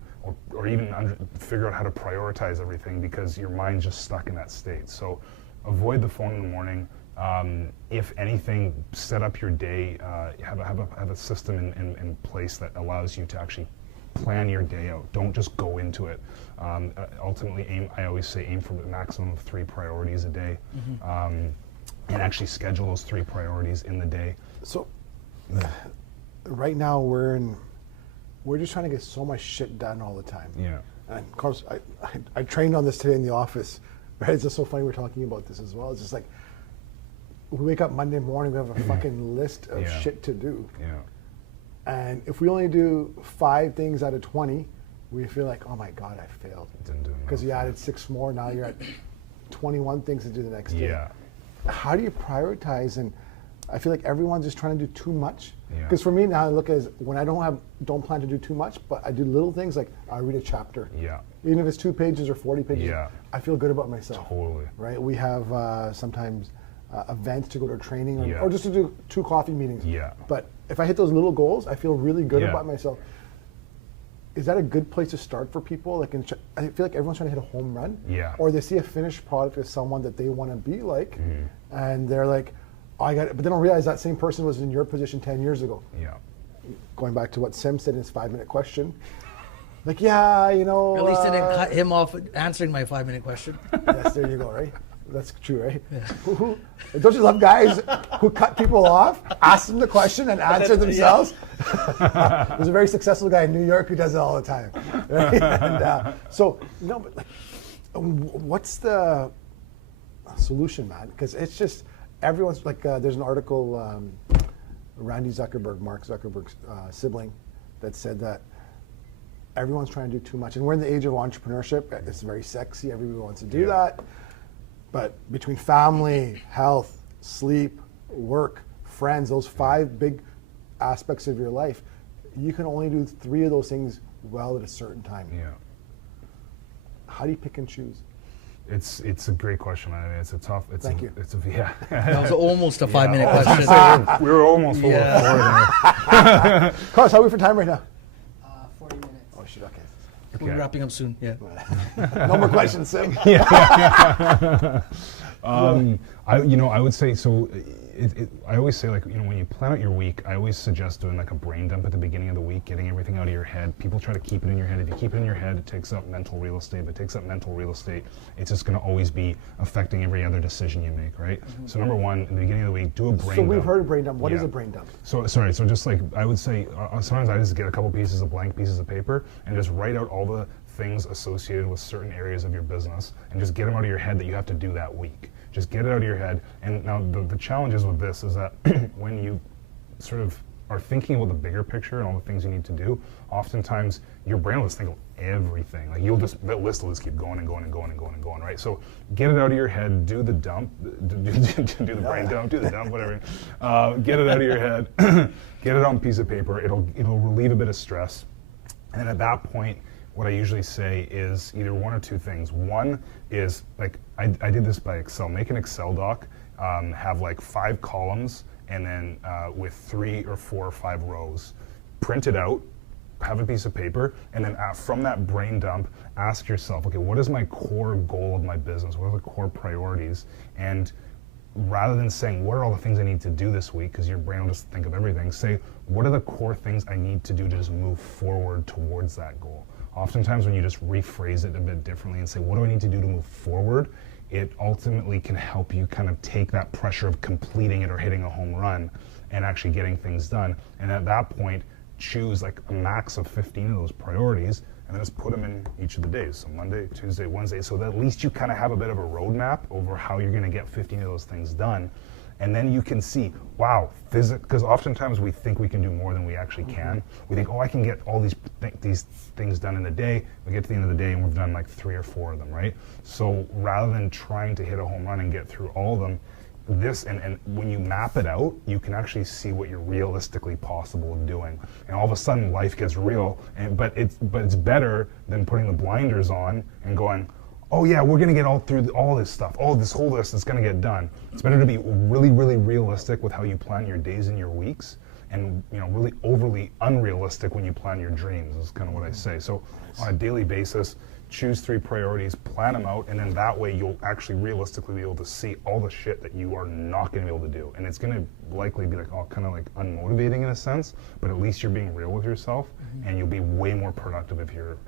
or even figure out how to prioritize everything, because your mind's just stuck in that state. So avoid the phone in the morning. If anything, set up your day, have a system in place that allows you to actually plan your day out. Don't just go into it. Ultimately, I always say aim for a maximum of 3 priorities a day, and actually schedule those 3 priorities in the day. So right now we're just trying to get so much shit done all the time. Yeah. And of course, I trained on this today in the office. Right? It's just so funny we're talking about this as well. It's just like, we wake up Monday morning, we have a fucking list of shit to do. Yeah. And if we only do 5 things out of 20, we feel like, oh my God, I failed. Didn't do enough. Because you added 6 more, now you're at 21 things to do the next day. Yeah. How do you prioritize? And I feel like everyone's just trying to do too much. Yeah. Because for me now, I look at when I don't plan to do too much, but I do little things like I read a chapter. Yeah. Even if it's 2 pages or 40 pages, I feel good about myself. Totally. Right? We have sometimes events to go to training or just to do 2 coffee meetings. Yeah. But if I hit those little goals, I feel really good about myself. Is that a good place to start for people? Like, I feel like everyone's trying to hit a home run. Yeah. Or they see a finished product as someone that they want to be like, and they're like, oh, I got it. But they don't realize that same person was in your position 10 years ago. Yeah. Going back to what Sim said in his 5-minute question. Like, yeah, At least I didn't cut him off answering my 5-minute question. Yes, there you go, right? That's true, right? Yeah. Don't you love guys who cut people off, ask them the question, and answer themselves? There's a very successful guy in New York who does it all the time. Right? And but like, what's the solution, man? Because it's just, everyone's like, there's an article, Randy Zuckerberg, Mark Zuckerberg's sibling, that said that everyone's trying to do too much. And we're in the age of entrepreneurship. It's very sexy. Everybody wants to do that. But between family, health, sleep, work, friends, those 5 big aspects of your life, you can only do 3 of those things well at a certain time. Yeah. How do you pick and choose? It's a great question, man. I mean, it's a tough. Thank you. It's a yeah. That was almost a 5-minute I was gonna question. say, we were almost full of forward. Carlos, how are we for time right now? 40 minutes. Oh shit, okay. We're wrapping up soon. Yeah. No more questions, Sim. I would say so. I always say, like, when you plan out your week, I always suggest doing like a brain dump at the beginning of the week, getting everything out of your head. People try to keep it in your head. If you keep it in your head, it takes up mental real estate. If it takes up mental real estate, it's just going to always be affecting every other decision you make, right? So number one, in the beginning of the week, do a brain dump. So we've heard of brain dump. What is a brain dump? So just like I would say, sometimes I just get a couple blank pieces of paper and just write out all the things associated with certain areas of your business and just get them out of your head that you have to do that week. Just get it out of your head. And now the challenges with this is that when you sort of are thinking about the bigger picture and all the things you need to do, oftentimes your brain will just think of everything. Like that list will just keep going and going and going and going and going, right? So get it out of your head, do the dump, do the brain dump, do the dump, whatever. Get it out of your head, get it on a piece of paper. It'll relieve a bit of stress. And at that point, what I usually say is either one or two things. One is, like, I did this by Excel. Make an Excel doc, have like 5 columns, and then with 3 or 4 or 5 rows. Print it out, have a piece of paper, and then from that brain dump, ask yourself, okay, what is my core goal of my business? What are the core priorities? And rather than saying, what are all the things I need to do this week, because your brain will just think of everything, say, what are the core things I need to do to just move forward towards that goal? Oftentimes when you just rephrase it a bit differently and say, what do I need to do to move forward? It ultimately can help you kind of take that pressure of completing it or hitting a home run and actually getting things done. And at that point, choose like a max of 15 of those priorities and then just put them in each of the days. So Monday, Tuesday, Wednesday, so that at least you kind of have a bit of a roadmap over how you're gonna get 15 of those things done. And then you can see, wow, because oftentimes we think we can do more than we actually can. We think, oh, I can get all these things done in a day. We get to the end of the day and we've done like 3 or 4 of them, right? So rather than trying to hit a home run and get through all of them, and when you map it out, you can actually see what you're realistically possible of doing. And all of a sudden life gets real, but it's better than putting the blinders on and going, oh yeah, we're gonna get through all this stuff, this whole list is gonna get done. It's better to be really, really realistic with how you plan your days and your weeks, and really overly unrealistic when you plan your dreams, is kind of what I say. So on a daily basis, choose 3 priorities, plan them out, and then that way you'll actually realistically be able to see all the shit that you are not gonna be able to do. And it's gonna likely be like all kind of like unmotivating in a sense, but at least you're being real with yourself, and you'll be way more productive if you're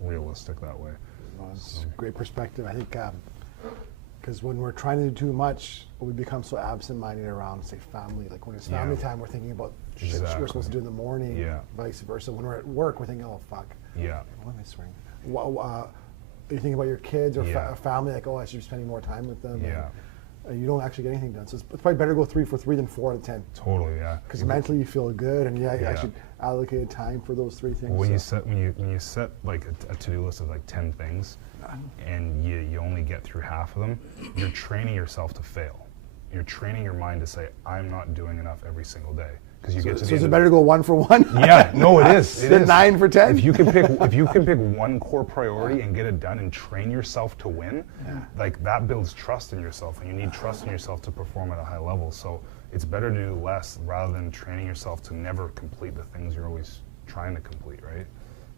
realistic that way. Well, it's a great perspective. I think because when we're trying to do too much, we become so absent-minded around, say, family. Like when it's family time, we're thinking about shit we're supposed to do in the morning, vice versa. When we're at work, we're thinking, oh, fuck. Yeah. What am I swearing? You think about your kids or family, like, oh, I should be spending more time with them. Yeah. And you don't actually get anything done. So it's probably better to go 3 for 3 than 4 out of 10. Totally, yeah. Because mentally you feel good, and you actually allocated time for those 3 things. When you set like a to-do list of like 10 things, and you only get through half of them, you're training yourself to fail. You're training your mind to say, I'm not doing enough every single day. So is it better to go 1 for 1? Yeah, no, it is. Than 9 for 10? If you can pick one core priority and get it done and train yourself to win, like that builds trust in yourself, and you need trust in yourself to perform at a high level. So it's better to do less rather than training yourself to never complete the things you're always trying to complete, right?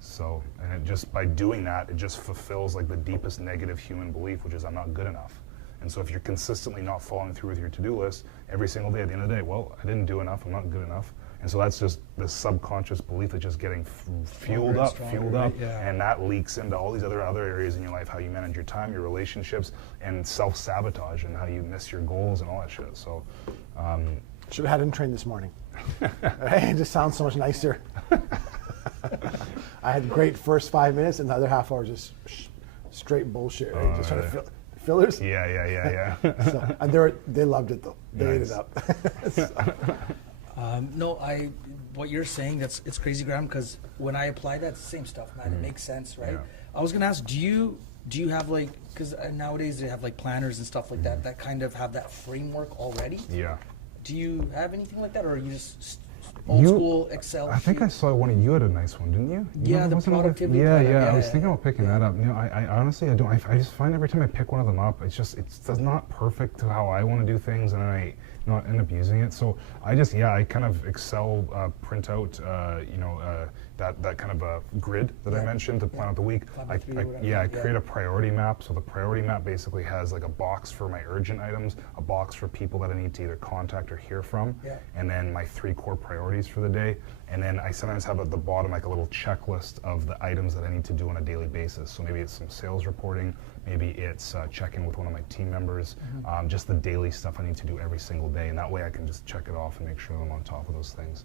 So, and it just, by doing that, it just fulfills like the deepest negative human belief, which is I'm not good enough. And so if you're consistently not following through with your to-do list every single day, at the end of the day, well, I didn't do enough, I'm not good enough. And so that's just the subconscious belief that's just getting fueled up, and that leaks into all these other areas in your life, how you manage your time, your relationships, and self-sabotage, and how you miss your goals and all that shit. So, should have had him train this morning. It just sounds so much nicer. I had great first 5 minutes, and the other half hour just straight bullshit. Right? Just trying to fillers. Yeah. So, and they loved it though. They ate it up. What you're saying, it's crazy, Graham, because when I apply that, it's the same stuff, man. It makes sense, right? Yeah. I was gonna ask, do you have like, because nowadays they have like planners and stuff like that kind of have that framework already? Yeah. Do you have anything like that, or are you just old school Excel I think sheet. I saw one of you had a nice one, didn't you? Yeah, the productivity Yeah, planner. yeah. I was thinking about picking that up. You know, I honestly, I don't. I just find every time I pick one of them up, it's not perfect to how I want to do things, and I not end up using it. So I kind of Excel print out, that kind of a grid that I mentioned to plan out the week. I create a priority map. So the priority map basically has like a box for my urgent items, a box for people that I need to either contact or hear from, and then my 3 core priorities for the day. And then I sometimes have at the bottom like a little checklist of the items that I need to do on a daily basis. So maybe it's some sales reporting, maybe it's checking with one of my team members, just the daily stuff I need to do every single day. And that way I can just check it off and make sure I'm on top of those things.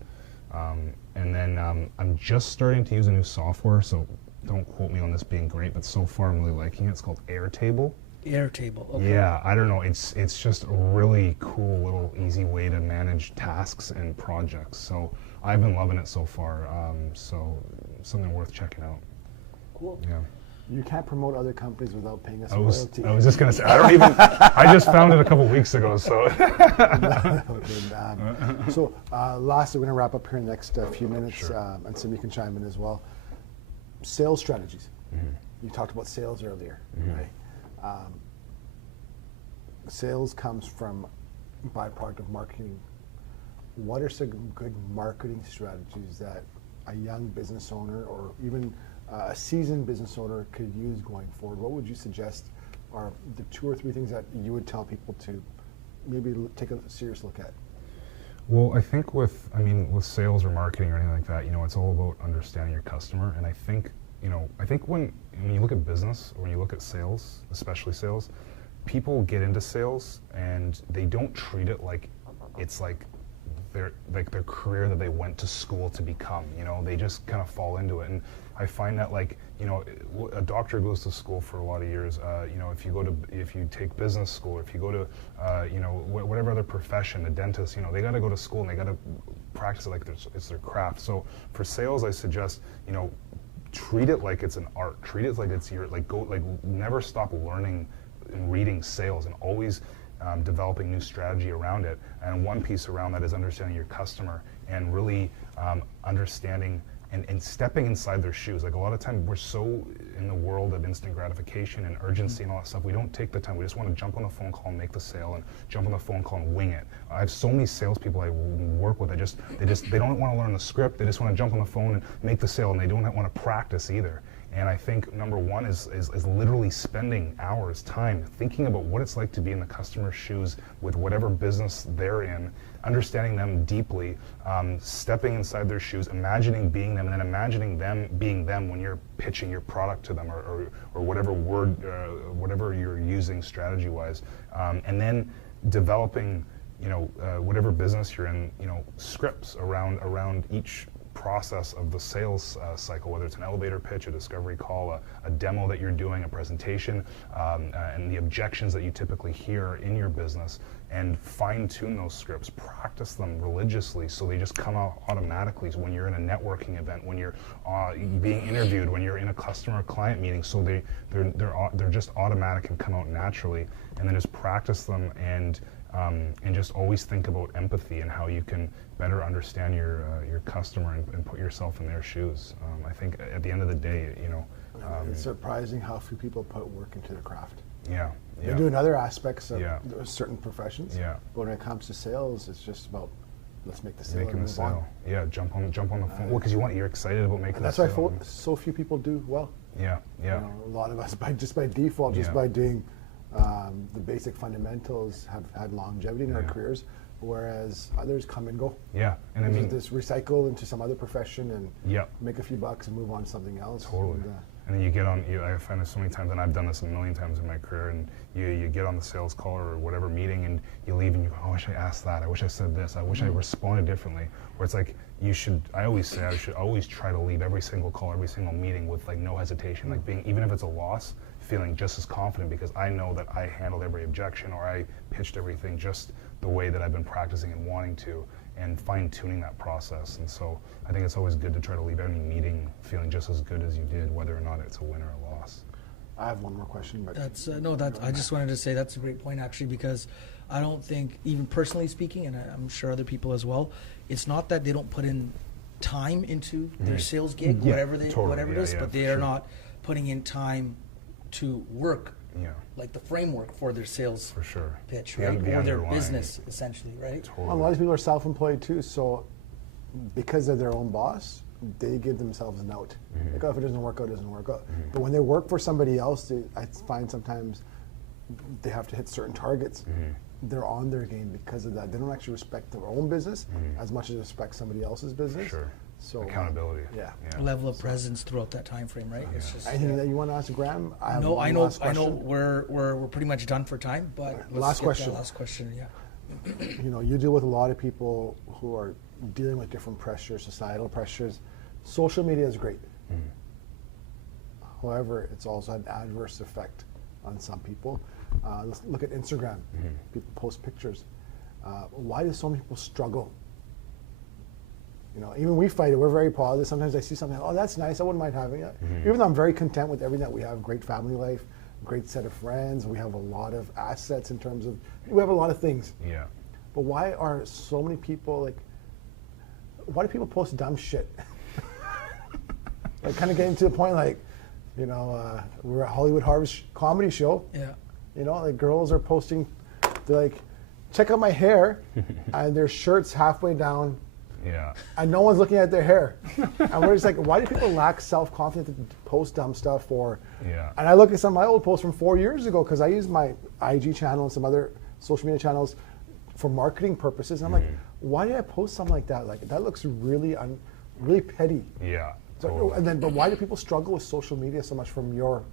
And then I'm just starting to use a new software, so don't quote me on this being great, but so far I'm really liking it. It's called Airtable. Airtable, okay. Yeah, I don't know. It's just a really cool little easy way to manage tasks and projects. So I've been loving it so far. So something worth checking out. Cool. Yeah. You can't promote other companies without paying us royalty. I was just gonna say I just found it a couple weeks ago. So. Lastly, we're gonna wrap up here in the next few minutes, and Sim, you can chime in as well. Sales strategies. You talked about sales earlier, right? Sales comes from byproduct of marketing. What are some good marketing strategies that a young business owner or even a seasoned business owner could use going forward? What would you suggest are the 2 or 3 things that you would tell people to maybe take a serious look at? Well, I think with sales or marketing or anything like that, it's all about understanding your customer. And I think when you look at business, or when you look at sales, especially sales, people get into sales and they don't treat it like it's like their career that they went to school to become. They just kind of fall into it. And I find that a doctor goes to school for a lot of years. If you take business school, or if you go to whatever other profession, a dentist, they got to go to school and they got to practice it like it's their craft. So for sales, I suggest treat it like it's an art. Treat it like it's your never stop learning and reading sales, and always developing new strategy around it. And one piece around that is understanding your customer and really understanding and stepping inside their shoes. Like a lot of times we're so in the world of instant gratification and urgency and all that stuff, we don't take the time. We just want to jump on the phone call and make the sale, and jump on the phone call and wing it. I have so many salespeople I work with, they don't want to learn the script, they just want to jump on the phone and make the sale, and they don't want to practice either. And I think number one is literally spending hours, time, thinking about what it's like to be in the customer's shoes with whatever business they're in, understanding them deeply, stepping inside their shoes, imagining being them, and then imagining them being them when you're pitching your product to them, or whatever word, whatever you're using strategy-wise, and then developing, whatever business you're in, scripts around each process of the sales cycle, whether it's an elevator pitch, a discovery call, a demo that you're doing, a presentation, and the objections that you typically hear in your business, and fine-tune those scripts, practice them religiously so they just come out automatically when you're in a networking event, when you're being interviewed, when you're in a customer or client meeting, so they're just automatic and come out naturally. And then just practice them, and just always think about empathy and how you can better understand your customer and put yourself in their shoes. I think at the end of the day, it's surprising how few people put work into their craft. Yeah. They do in other aspects of Yeah. certain professions. Yeah. But when it comes to sales, it's just about let's make the sale. Making the and move on. sale. Yeah. Jump on the phone. Well, because you're excited about making And the that's sale. why so few people do well. Yeah. Yeah. A lot of us, by default, just Yeah. by doing the basic fundamentals, have had longevity in our careers, whereas others come and go. Yeah. And I mean, just recycle into some other profession and yeah. make a few bucks and move on to something else. Totally. And then you get on, I find this so many times, and I've done this a million times in my career, and you get on the sales call or whatever meeting, and you leave and you go, oh, I wish I asked that, I wish I said this, I wish I responded differently. Where it's like, I always say I should always try to leave every single call, every single meeting with like no hesitation, like being, even if it's a loss, feeling just as confident because I know that I handled every objection or I pitched everything just the way that I've been practicing and wanting to, and fine-tuning that process. And so I think it's always good to try to leave any meeting feeling just as good as you did, whether or not it's a win or a loss. I have one more question, but That's I just wanted to say that's a great point actually, because I don't think, even personally speaking, and I'm sure other people as well, it's not that they don't put in time into their sales gig, whatever it is, but they are not putting in time to work like the framework for their sales pitch, right? Or their business, essentially, right? Totally. A lot of people are self-employed too, so because they're their own boss, they give themselves an out. Like, oh, if it doesn't work out, it doesn't work out. But when they work for somebody else, I find sometimes they have to hit certain targets. They're on their game because of that. They don't actually respect their own business as much as they respect somebody else's business. So accountability. Level of presence throughout that time frame, right? It's just, anything that you want to ask Graham? I know. We're pretty much done for time, but last question. Last question, You know, you deal with a lot of people who are dealing with different pressures, societal pressures. Social media is great. However, it's also had an adverse effect on some people. Let's look at Instagram. People post pictures. Why do so many people struggle? You know, even we fight it. We're very positive. Sometimes I see something, oh, that's nice. I wouldn't mind having it. Even though I'm very content with everything that we have, great family life, great set of friends. We have a lot of assets in terms of, we have a lot of things. But why are so many people like, why do people post dumb shit? Like kind of getting to the point like, you know, we're at Hollywood Harvest comedy show. You know, like girls are posting, they're like, check out my hair, and their shirt's halfway down. And no one's looking at their hair. And we're just like, why do people lack self-confidence to post dumb stuff? And I look at some of my old posts from 4 years ago because I use my IG channel and some other social media channels for marketing purposes. And I'm like, why did I post something like that? Like that looks really petty. So, totally. and then, but why do people struggle with social media so much from your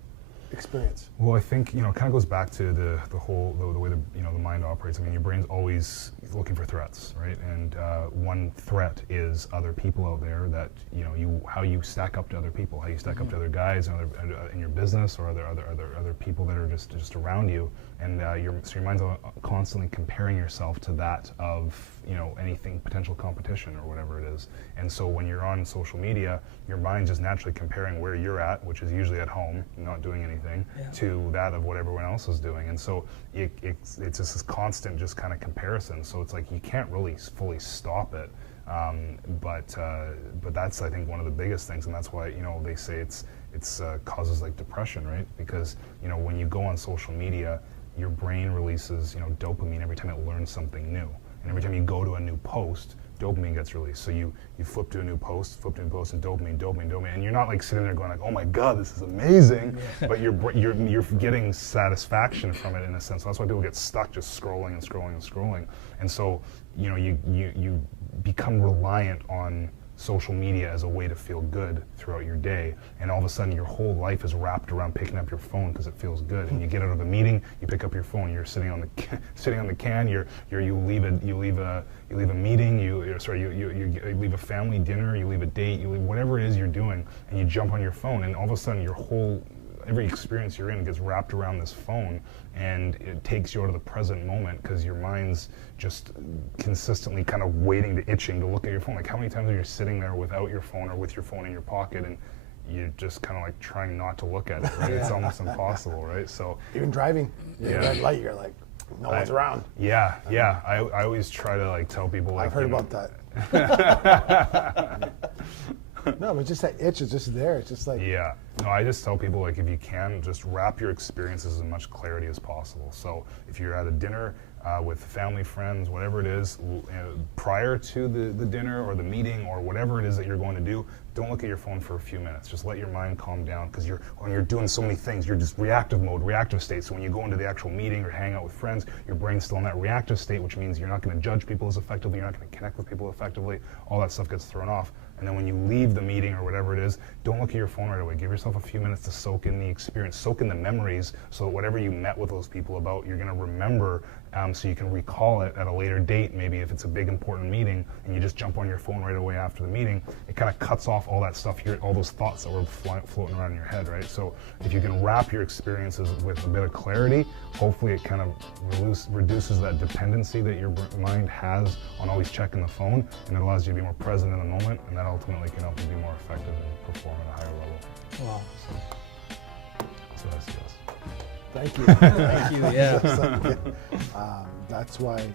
experience? Well, I think, you know, it kind of goes back to the whole, the way the mind operates. I mean, your brain's always looking for threats, right? And one threat is other people out there that, you know, how you stack up to other people, how you stack up to other guys in your business or other people that are just around you. And so your mind's constantly comparing yourself to that of, you know, anything, potential competition or whatever it is. And so when you're on social media, your mind's just naturally comparing where you're at, which is usually at home, not doing anything, to that of what everyone else is doing. And so it's just this constant just kind of comparison. So it's like you can't really fully stop it. But that's, I think, one of the biggest things, and that's why, you know, they say it's causes like depression, right? Because, you know, when you go on social media, your brain releases, you know, dopamine every time it learns something new. And every time you go to a new post, dopamine gets released. So you flip to a new post, and dopamine, and you're not like sitting there going like, oh my God, this is amazing, but you're getting satisfaction from it in a sense. So that's why people get stuck just scrolling. And so, you know, you become reliant on social media as a way to feel good throughout your day, and all of a sudden your whole life is wrapped around picking up your phone because it feels good. And you get out of a meeting, you pick up your phone, you're sitting on the can, you leave a meeting, you leave a family dinner, you leave a date, you leave whatever it is you're doing, and you jump on your phone, and all of a sudden every experience you're in gets wrapped around this phone, and it takes you out of the present moment because your mind's just consistently kind of itching to look at your phone. Like how many times are you sitting there without your phone or with your phone in your pocket and you're just kind of like trying not to look at it, right? It's almost impossible, right? So even driving, red light, you're like, no one's around. I always try to like tell people like, I've heard about that. No, but just that itch is just there. It's just like... No, I just tell people, like, if you can, just wrap your experiences in as much clarity as possible. So if you're at a dinner with family, friends, whatever it is, prior to the dinner or the meeting or whatever it is that you're going to do, don't look at your phone for a few minutes. Just let your mind calm down, because when you're doing so many things, you're just reactive mode, reactive state. So when you go into the actual meeting or hang out with friends, your brain's still in that reactive state, which means you're not going to judge people as effectively, you're not going to connect with people effectively. All that stuff gets thrown off. And then when you leave the meeting or whatever it is, don't look at your phone right away. Give yourself a few minutes to soak in the experience, soak in the memories, so that whatever you met with those people about, you're going to remember, so you can recall it at a later date. Maybe if it's a big important meeting and you just jump on your phone right away after the meeting, it kind of cuts off all that stuff, all those thoughts that were floating around in your head, right? So if you can wrap your experiences with a bit of clarity, hopefully it kind of reduces that dependency that your mind has on always checking the phone, and it allows you to be more present in the moment, and that ultimately can help you be more effective and perform at a higher level. Wow. That's what I suggest. Thank you. Thank you. Yeah. That's why.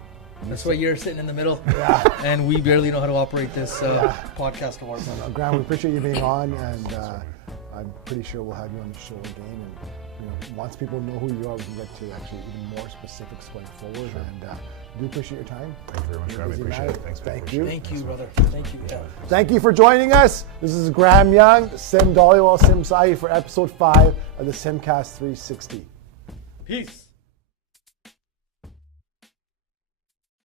That's why you're sitting in the middle. Yeah. And we barely know how to operate this podcast of ours. Graham, we appreciate you being on, and I'm pretty sure we'll have you on the show again. And once people know who you are, we can get to actually even more specifics going forward. Sure. And we do appreciate your time. Thank you very much, Graham. I appreciate it. Thanks. Thank you. Thank you, brother. Thank you. Yeah. Thank you for joining us. This is Graham Young, Sim Dollywall, Sim Sai for episode 5 of the SimCast 360. Peace.